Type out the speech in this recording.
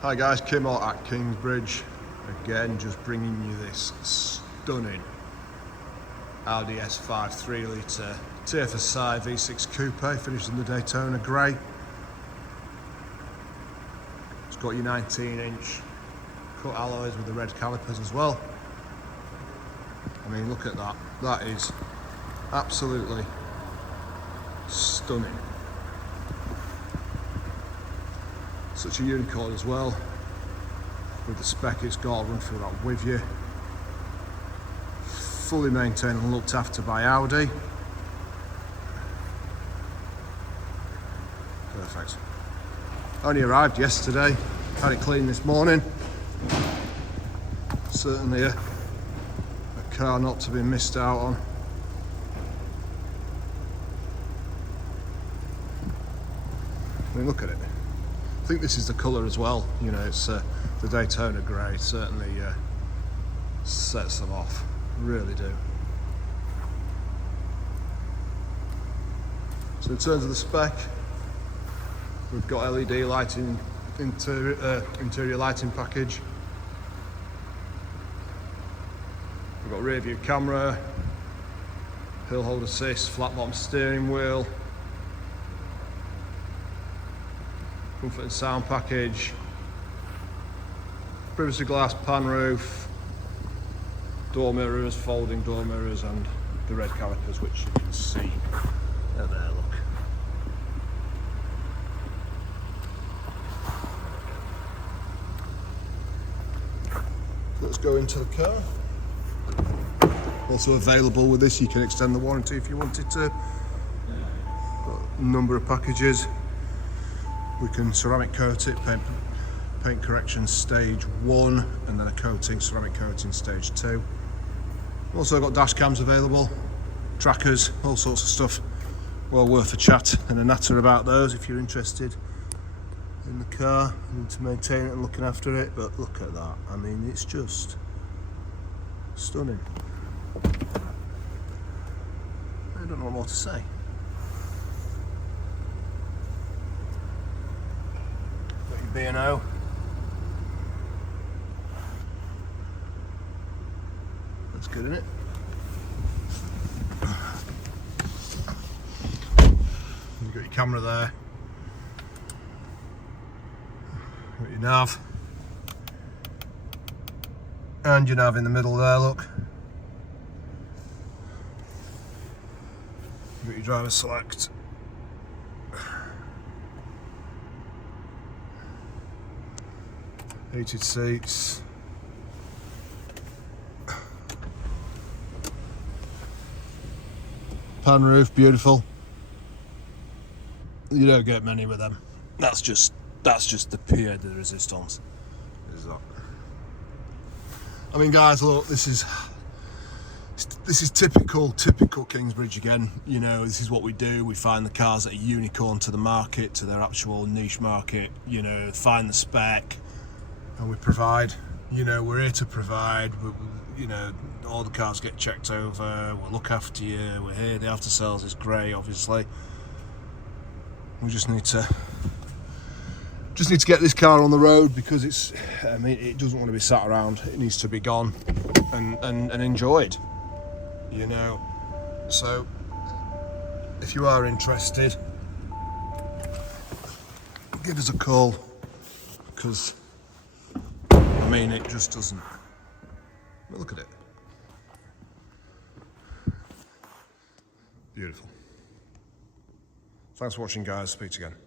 Hi guys, Kim at Kingsbridge. Again, just bringing you this stunning Audi S5 3-litre Tfsi V6 Coupe, finished in the Daytona Grey. It's got your 19-inch cut alloys with the red calipers as well. I mean, look at that. That is absolutely stunning. Such a unicorn as well. With the spec it's got, I'll run through that with you. Fully maintained and looked after by Audi. Perfect. Only arrived yesterday, had it cleaned this morning. Certainly a car not to be missed out on. I mean, look at it. I think this is the colour as well, you know, it's the Daytona Grey. Certainly sets them off, really do. So in terms of the spec, we've got LED lighting, interior lighting package. We've got rear view camera, hill hold assist, flat bottom steering wheel, comfort and sound package, privacy glass, pan roof, door mirrors, folding door mirrors, and the red calipers, which you can see. There, look. Let's go into the car. Also available with this, you can extend the warranty if you wanted to. Got a number of packages. We can ceramic coat it, paint correction stage 1, and then a coating, ceramic coating stage 2. Also got dash cams available, trackers, all sorts of stuff. Well worth a chat and a natter about those if you're interested in the car and to maintain it and looking after it. But look at that, I mean, it's just stunning. I don't know what more to say. B&O. That's good, isn't it? You've got your camera there. Got your nav. And your nav in the middle there, look. You've got your driver select. Heated seats. Pan roof, beautiful. You don't get many with them. That's just the pied de resistance. Is that? I mean, guys, look, this is typical Kingsbridge again. You know, this is what we do. We find the cars that are unicorn to the market, to their actual niche market. You know, find the spec. And we provide, you know, we're here to provide. You know, all the cars get checked over, we'll look after you, we're here. The after sales is great, obviously. We just need to get this car on the road because it's, I mean, it doesn't want to be sat around. It needs to be gone and enjoyed, you know. So if you are interested, give us a call, because I mean, it just doesn't. Look at it. Beautiful. Thanks for watching, guys. Speak to you again.